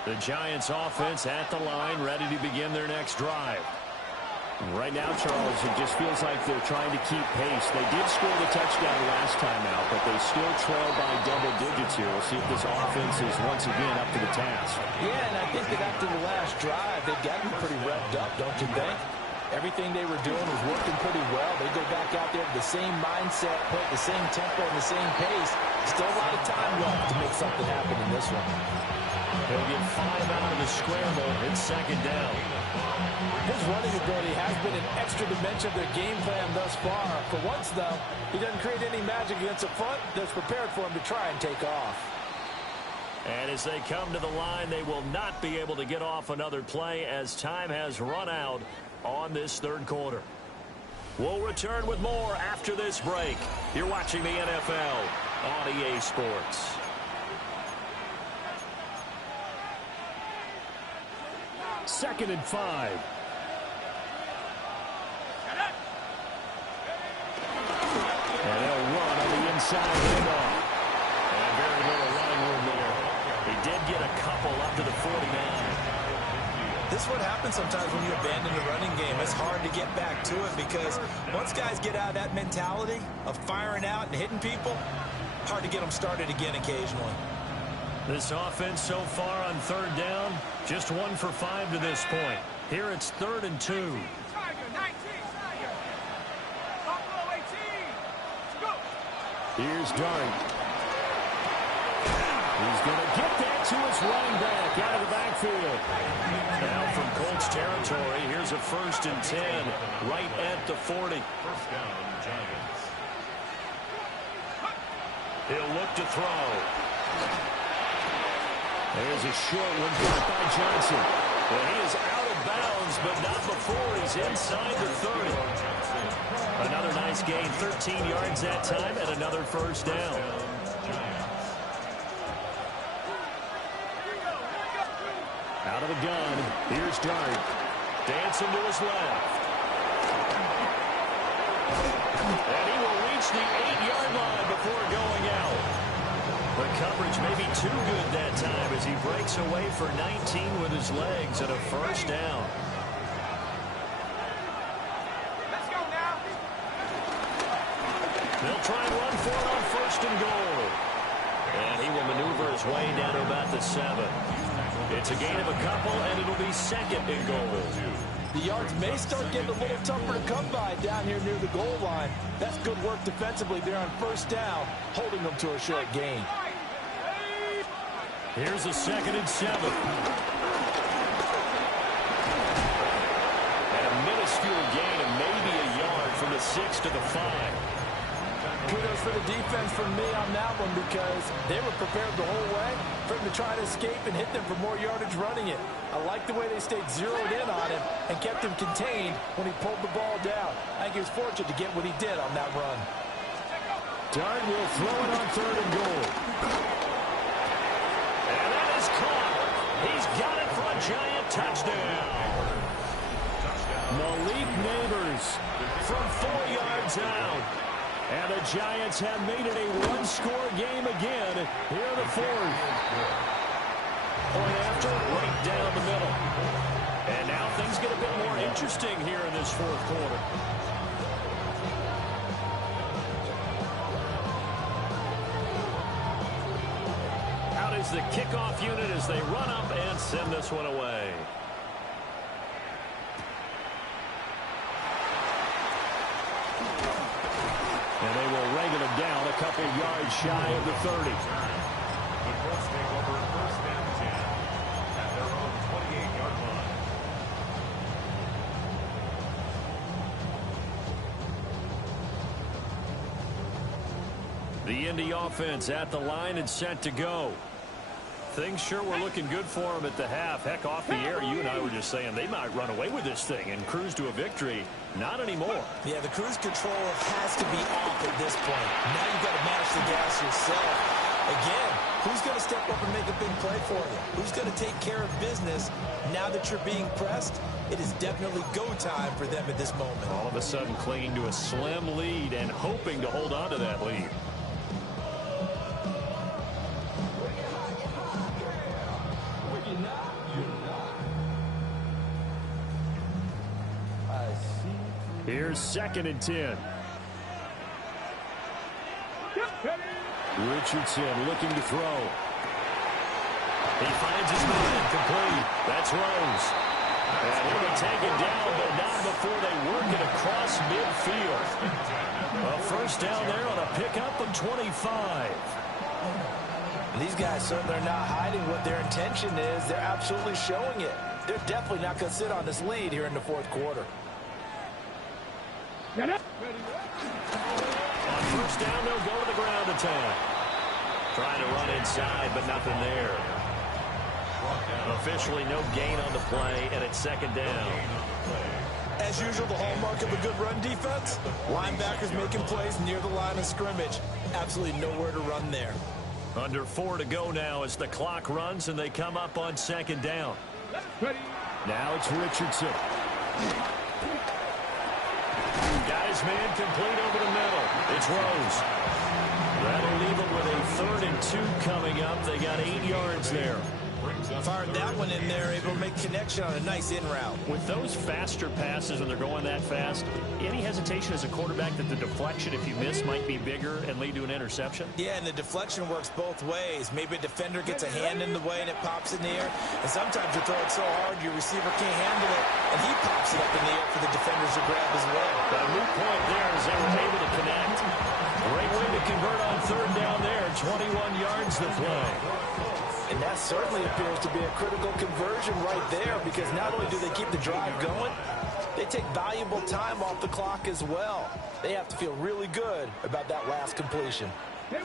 The Giants offense at the line, ready to begin their next drive. Right now, Charles, it just feels like they're trying to keep pace. They did score the touchdown last time out, but they still trail by double digits here. We'll see if this offense is once again up to the task. Yeah, and I think that after the last drive, they've got to be pretty revved up, don't you think? Everything they were doing was working pretty well. They go back out there with the same mindset, play at the same tempo and the same pace. Still a lot of time left to make something happen in this one. They'll get 5 out of the scramble. It's 2nd down. His running ability has been an extra dimension of their game plan thus far. For once, though, he doesn't create any magic against the front that's prepared for him to try and take off. And as they come to the line, they will not be able to get off another play as time has run out on this 3rd quarter. We'll return with more after this break. You're watching the NFL on EA Sports. Second and 5. And they'll run on the inside handoff. And very little running room there. He did get a couple up to the 49. This is what happens sometimes when you abandon the running game. It's hard to get back to it because once guys get out of that mentality of firing out and hitting people, hard to get them started again occasionally. This offense so far on 3rd down, just 1 for 5 to this point. Here it's 3rd and 2. Here's Dart. He's going to get that to his running back out of the backfield. Now from Colts territory, here's a 1st and 10 right at the 40. 1st down, Giants. He'll look to throw. There's a short one caught by Johnson. Well, he is out of bounds, but not before he's inside the 30. Another nice gain, 13 yards that time, and another 1st down. Out of the gun, here's Dart. Dancing to his left. And he will reach the 8-yard line before going out. The coverage may be too good that time as he breaks away for 19 with his legs and a 1st down. Let's go now. They'll try and run for it on 1st and goal. And he will maneuver his way down to about the 7. It's a gain of a couple, and it'll be 2nd and goal. The yards may start getting a little tougher to come by down here near the goal line. That's good work defensively there on 1st down, holding them to a short gain. Here's a 2nd and 7. And a minuscule gain of maybe a yard from the 6 to the 5. Kudos for the defense from me on that one because they were prepared the whole way for him to try to escape and hit them for more yardage running it. I like the way they stayed zeroed in on him and kept him contained when he pulled the ball down. I think he was fortunate to get what he did on that run. Dart will throw it on 3rd and goal. And that is caught. He's got it for a Giant touchdown. Malik Neighbors from 4 yards out. And the Giants have made it a 1-score game again here in the 4th. Point after, right down the middle. And now things get a bit more interesting here in this fourth quarter. Out is the kickoff unit as they run up and send this one away. And they will wrangle it down a couple yards shy of the 30. The Colts take over first and 10 at their own 28-yard line. The Indy offense at the line and set to go. Things sure were looking good for them at the half. Heck, off the air, you and I were just saying they might run away with this thing and cruise to a victory. Not anymore. Yeah, the cruise control has to be off at this point. Now you've got to mash the gas yourself. Again, who's going to step up and make a big play for you? Who's going to take care of business now that you're being pressed? It is definitely go time for them at this moment. All of a sudden clinging to a slim lead and hoping to hold on to that lead. Here's 2nd and 10. Richardson looking to throw. He finds his man complete. That's Rose. And he'll be taken down, but not before they work it across midfield. A first down there on a pickup of 25. These guys certainly are not hiding what their intention is. They're absolutely showing it. They're definitely not going to sit on this lead here in the fourth quarter. On first down, they'll go to the ground attack. Trying to run inside, but nothing there. Officially no gain on the play, and it's 2nd down. As usual, the hallmark of a good run defense, linebackers making plays near the line of scrimmage. Absolutely nowhere to run there. Under 4 to go now as the clock runs, and they come up on 2nd down. Now it's Richardson. Got his man complete over the middle. It's Rose. That'll leave them with a 3rd and 2 coming up. They got 8 yards there. Fired that one in there, able to make connection on a nice in route. With those faster passes when they're going that fast, any hesitation as a quarterback that the deflection, if you miss, might be bigger and lead to an interception? Yeah, and the deflection works both ways. Maybe a defender gets a hand in the way and it pops in the air. And sometimes you throw it so hard your receiver can't handle it, and he pops it up in the air for the defenders to grab as well. But a moot point there as they were able to connect. Great way to convert on 3rd down there. 21 yards to play. And that certainly appears to be a critical conversion right there, because not only do they keep the drive going, they take valuable time off the clock as well. They have to feel really good about that last completion. They'll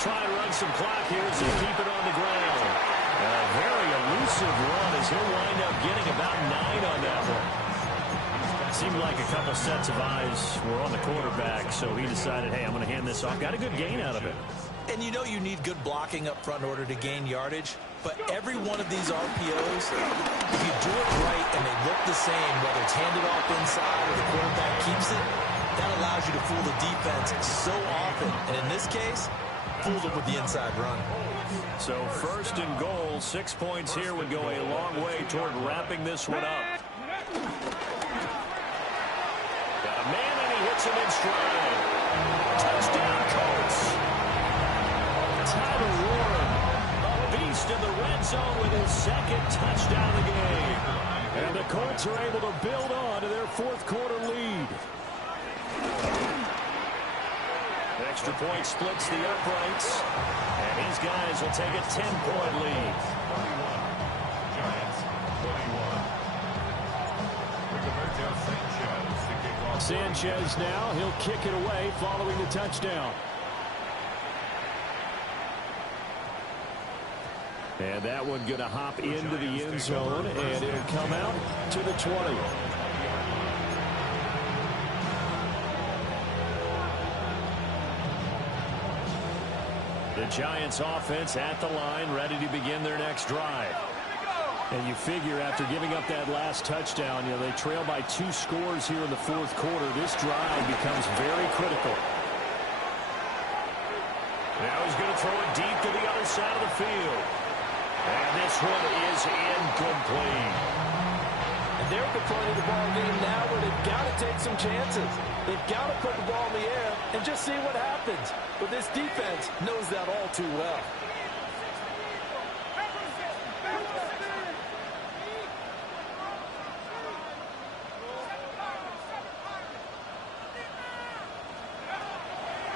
try and run some clock here as they keep it on the ground. A very elusive run as he'll wind up getting about 9 on that one. Seemed like a couple sets of eyes were on the quarterback, so he decided, hey, I'm going to hand this off. Got a good gain out of it. And you know you need good blocking up front in order to gain yardage, but every one of these RPOs, if you do it right and they look the same, whether it's handed off inside or the quarterback keeps it, that allows you to fool the defense so often. And in this case, fooled them with the inside run. So 1st and goal, 6 points here would go a long way toward wrapping this one up. Got a man and he hits him in stride. Touchdown, Colts. Tyler Warren, a beast in the red zone with his 2nd touchdown of the game. And the Colts are able to build on to their 4th quarter lead. Extra point splits the uprights. And these guys will take a 10-point lead. 21. Giants, 21. Sanchez now, he'll kick it away following the touchdown. And that one going to hop into the end zone, and it'll come out to the 20. The Giants offense at the line, ready to begin their next drive. And you figure after giving up that last touchdown, they trail by 2 scores here in the 4th quarter. This drive becomes very critical. Now he's going to throw it deep to the other side of the field. And this one is incomplete. And they're at the point of the ball game now where they've got to take some chances. They've got to put the ball in the air and just see what happens. But this defense knows that all too well.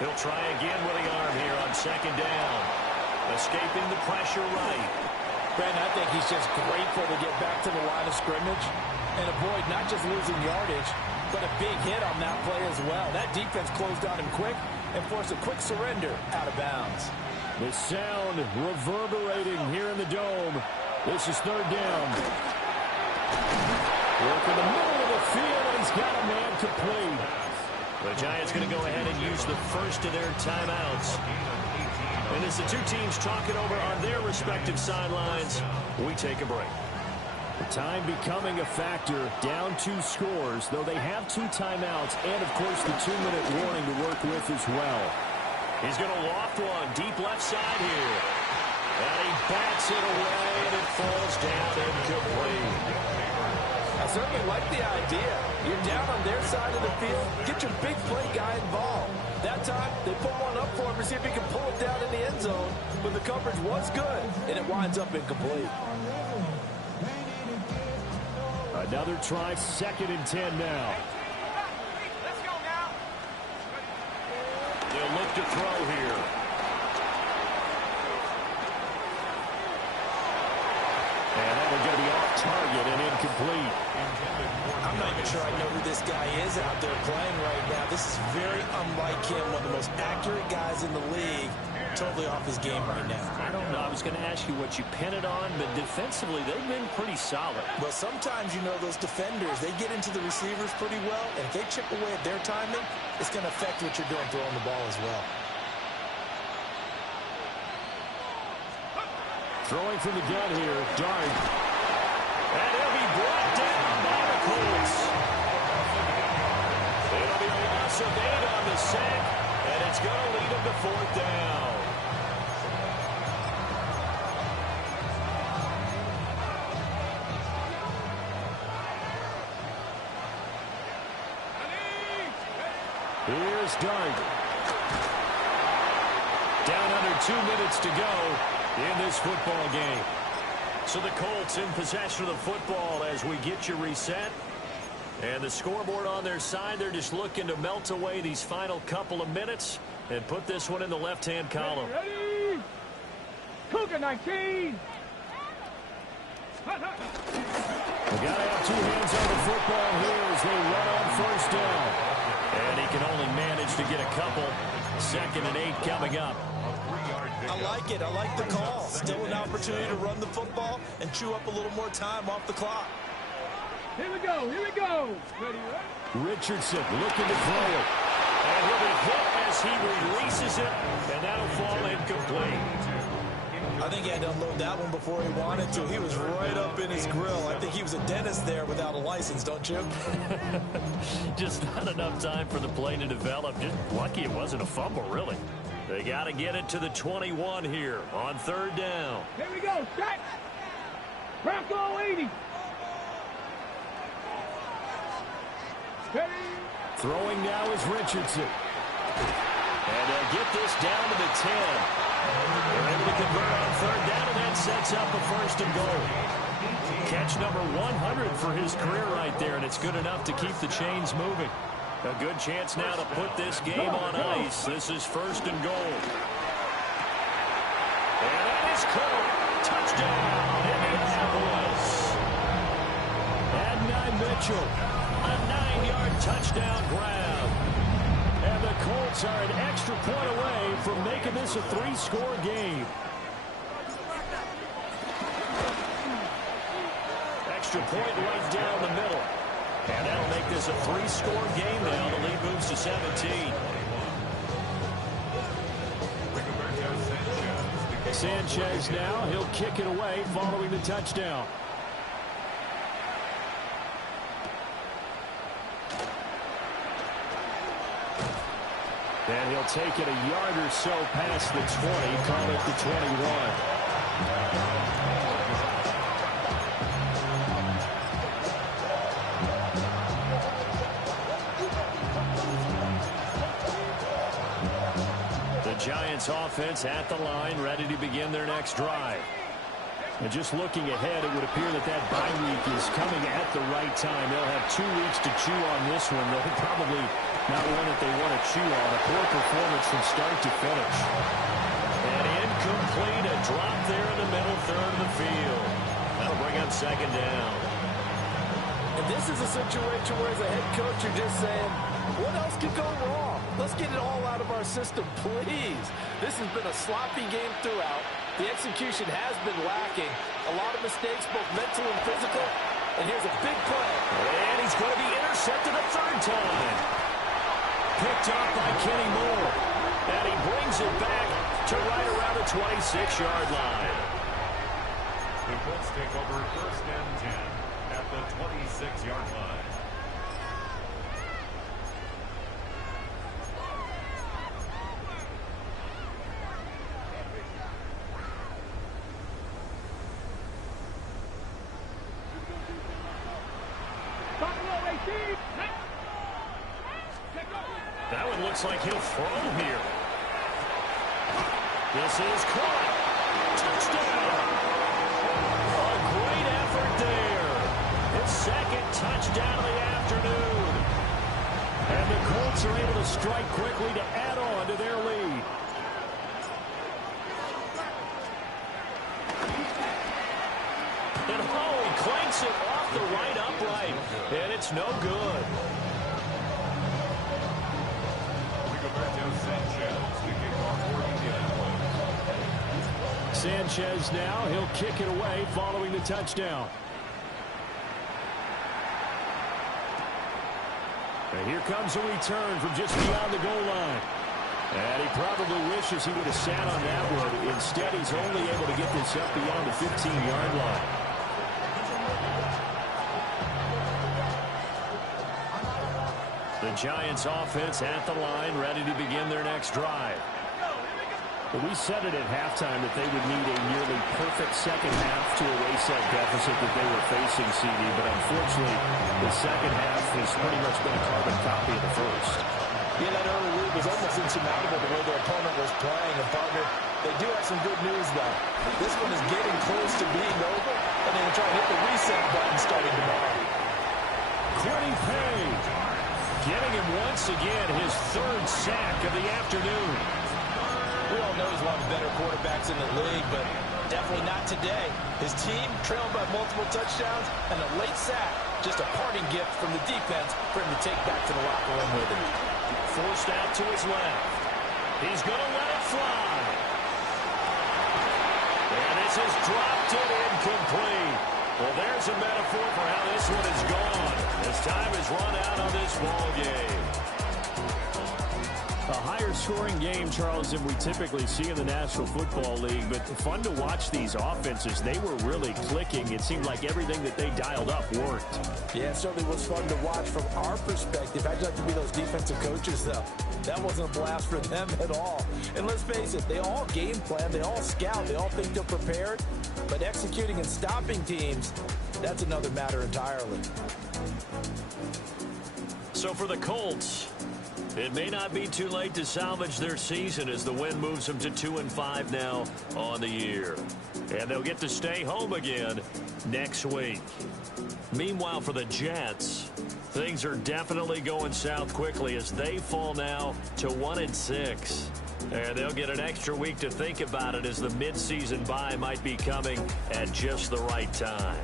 He'll try again with the arm here on second down. Escaping the pressure right. Brandon, I think he's just grateful to get back to the line of scrimmage and avoid not just losing yardage, but a big hit on that play as well. That defense closed on him quick and forced a quick surrender out of bounds. The sound reverberating here in the dome. This is third down. Work in the middle of the field, and he's got a man complete. The Giants going to go ahead and use the first of their timeouts. And as the two teams talk it over on their respective sidelines, we take a break. The time becoming a factor, down 2 scores, though they have 2 timeouts and, of course, the 2-minute warning to work with as well. He's going to loft one deep left side here. And he bats it away, and it falls down incomplete. I certainly like the idea. You're down on their side of the field. Get your big play guy involved. That time, they put one up for him to see if he can pull it down in the end zone. But the coverage was good, and it winds up incomplete. Another try, 2nd and 10 now. Let's go now. They'll look to throw here. And that one's going to be off target and incomplete. I'm not even sure I know who this guy is out there playing right now. This is very unlike him, one of the most accurate guys in the league. Totally off his game right now. I don't know. I was going to ask you what you pin it on, but defensively, they've been pretty solid. Well, sometimes, you know, those defenders, they get into the receivers pretty well, and if they chip away at their timing, it's going to affect what you're doing throwing the ball as well. Throwing from the gun here, Dart. And he'll be brought down by the Colts. It'll be a loss of 8 on the sack, and it's going to lead them to 4th down. Here's Dart. Down under 2 minutes to go in this football game. So the Colts in possession of the football as we get you reset. And the scoreboard on their side, they're just looking to melt away these final couple of minutes and put this one in the left-hand column. Ready? Cougar 19. We got to have 2 hands on the football here as they run on 1st down. And he can only manage to get a couple. 2nd and 8 coming up. I like it. I like the call. Still an opportunity to run the football and chew up a little more time off the clock. Here we go. Here we go. Ready, ready? Richardson looking to throw it. And he'll be hit as he releases it, and that'll fall incomplete. I think he had to unload that one before he wanted to. He was right up in his grill. I think he was a dentist there without a license, don't you? Just not enough time for the play to develop. Just lucky it wasn't a fumble, really. They got to get it to the 21 here on 3rd down. Here we go. Set. Bronco 80. Ready? Throwing now is Richardson. And they'll get this down to the 10. They're able to convert on 3rd down, and that sets up a 1st and goal. Catch number 100 for his career right there, and it's good enough to keep the chains moving. A good chance now to put this game on ice. This is 1st and goal. And that is caught. Touchdown, Indianapolis. Adonai Mitchell, a 9-yard touchdown grab. And the Colts are an extra point away from making this a 3-score game. Extra point right down the middle. And that'll make this a 3-score game now. The lead moves to 17. Sanchez now. He'll kick it away following the touchdown. And he'll take it a yard or so past the 20. Call it the 21. Giants offense at the line, ready to begin their next drive. And just looking ahead, it would appear that bye week is coming at the right time. They'll have 2 weeks to chew on this one. They'll probably not one that they want to chew on. A poor performance from start to finish. And incomplete, a drop there in the middle third of the field. That'll bring up second down. And this is a situation where as a head coach you're just saying, what else could go wrong? Let's get it all out of our system, please. This has been a sloppy game throughout. The execution has been lacking. A lot of mistakes, both mental and physical. And here's a big play. And he's going to be intercepted a third time. Picked up by Kenny Moore. And he brings it back to right around the 26-yard line. The Colts take over 1st and 10 at the 26-yard line. That one looks like he'll throw here. This is caught. Touchdown. A great effort there. His second touchdown of the afternoon. And the Colts are able to strike quickly to add on to their lead. And he clanks it off the right upright. And it's no good. Sanchez now, he'll kick it away following the touchdown. And here comes a return from just beyond the goal line. And he probably wishes he would have sat on that one. Instead, he's only able to get this up beyond the 15-yard line. The Giants offense at the line, ready to begin their next drive. But we said it at halftime that they would need a nearly perfect second half to erase that deficit that they were facing, CD. But unfortunately, the second half has pretty much been a carbon copy of the first. Yeah, that early lead was almost insurmountable the way their opponent was playing. And, partner, they do have some good news, though. This one is getting close to being over, and they're going to try and hit the reset button starting tomorrow. Kenny Payne getting him once again his third sack of the afternoon. We all know he's one of the better quarterbacks in the league, but definitely not today. His team trailed by multiple touchdowns, and a late sack, just a parting gift from the defense for him to take back to the locker room with him. Forced out to his left. He's going to let it fly. And this is dropped and incomplete. Well, there's a metaphor for how this one is gone. As time has run out on this ball game. A higher-scoring game, Charles, than we typically see in the National Football League. But fun to watch these offenses. They were really clicking. It seemed like everything that they dialed up worked. Yeah, it certainly was fun to watch from our perspective. I'd like to be those defensive coaches, though. That wasn't a blast for them at all. And let's face it, they all game plan, they all scout, they all think they're prepared. But executing and stopping teams, that's another matter entirely. So for the Colts, it may not be too late to salvage their season as the win moves them to 2-5 now on the year. And they'll get to stay home again next week. Meanwhile, for the Jets, things are definitely going south quickly as they fall now to 1-6. And they'll get an extra week to think about it as the midseason bye might be coming at just the right time.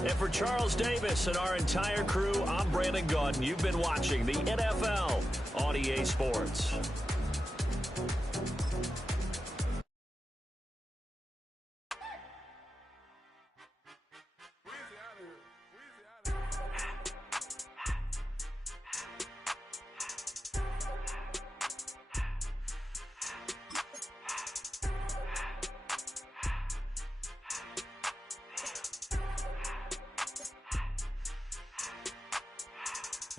And for Charles Davis and our entire crew, I'm Brandon Gaudin. You've been watching the NFL on EA Sports.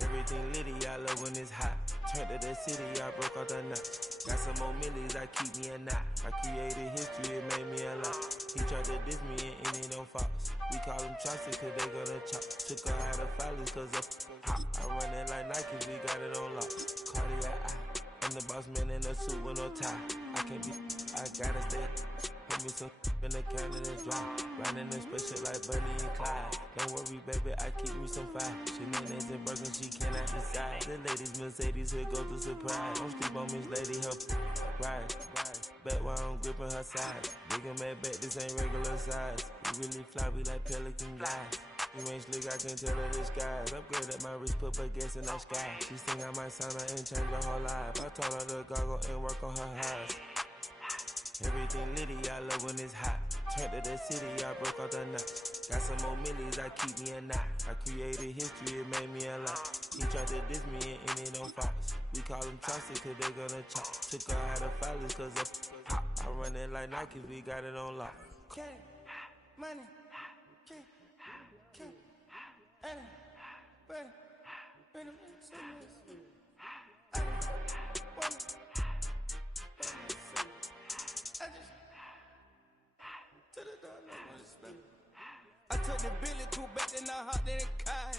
Everything litty, I love when it's hot. Turned to the city, I broke out the knot. Got some more millies, I keep me a knot. I created history, it made me a lot. He tried to diss me and it on Fox. We call them Chaucer cause they gonna chop. Took her out of filers cause of hot. I run it like Nike, we got it on lock. Cardiac eye, I'm the boss man in a suit with no tie. I can't be, I gotta stay. Put me some in the can and it's dry. Riding in special like Bunny and Clyde. Don't worry, baby, I keep me some fire. She names and Birkin, she cannot decide. The ladies, Mercedes, here go to surprise. Don't sleep on Miss Lady, help ride. Back while I'm gripping her side. Big and mad back, this ain't regular size. You really fly, we like pelican guys. You ain't slick, I can tell her disguise. Upgrade at my wrist, put her gas in the sky. She think I might sign her and change her whole life. I told her to goggle and work on her eyes. Everything litty, I love when it's hot. Turned to the city, I broke out the notch. Got some more millies, I keep me a knot. I created history, it made me a lot. He tried to diss me and it don't fox. We call them Chaucer cause they gonna chop. Took her out of filers cause of pop. I run it like Nike, we got it on lock. Cash, money, cash, money, money, I took the Billy cool back and I hopped in the car.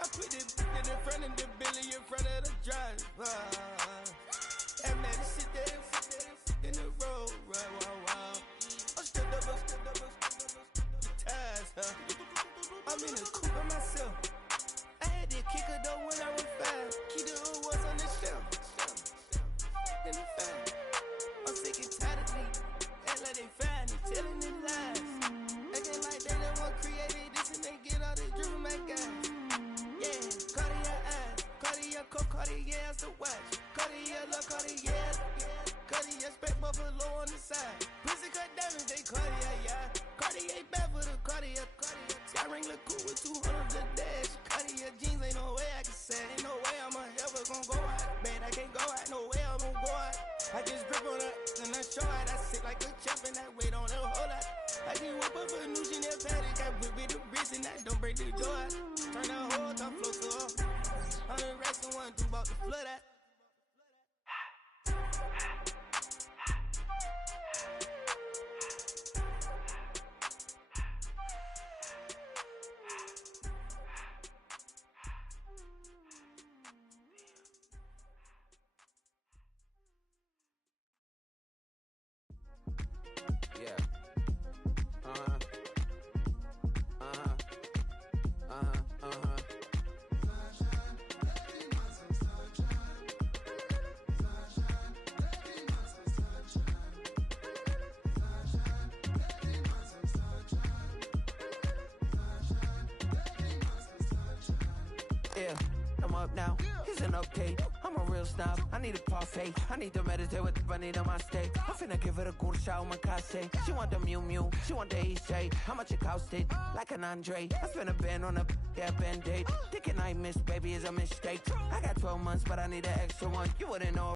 I put the in front of the Billy in front of the driver. And man, sit there in the road, right, wow. I'm stood up, ties, huh? I'm in the coupe by myself. I had to kick her though when I was 5. Keep the old ones on the shelf. In the fire. I'm sick and tired of me. Act like they find it, telling them lies. Acting like they the one created this and they get all this driven my guys. Yeah, Cartier eyes, Cartier coat, Cartier as the watch. Cartier look, Cartier, Cartier spec buffalo on the side. Pussy cut diamonds, they Cartier, yeah. Cartier bad for the Cartier. See, I ring the cool with 200 the dash. Cartier jeans, ain't no way I can say. Ain't no way I'm ever gonna go out. Man, I can't go out, no way I'm gonna go out. I just grip on her and I show out. I sit like a champ and I wait on her whole lot. I just whip up a new Chanel patty. Got whip with the wrist and I don't break the door out. Turn the whole top flow to her. 100 racks and 1 2 about the flood out. Now, isn't okay. I'm a real snob. I need a parfait. I need to meditate with the bunny on my steak. I'm finna give it a good shot on my casse. She want the Mew Mew. She want the EJ. How much it costed? Like an Andre. I spent a band on a band-aid. Thinking I missed, baby, is a mistake. I got 12 months, but I need an extra one. You wouldn't know.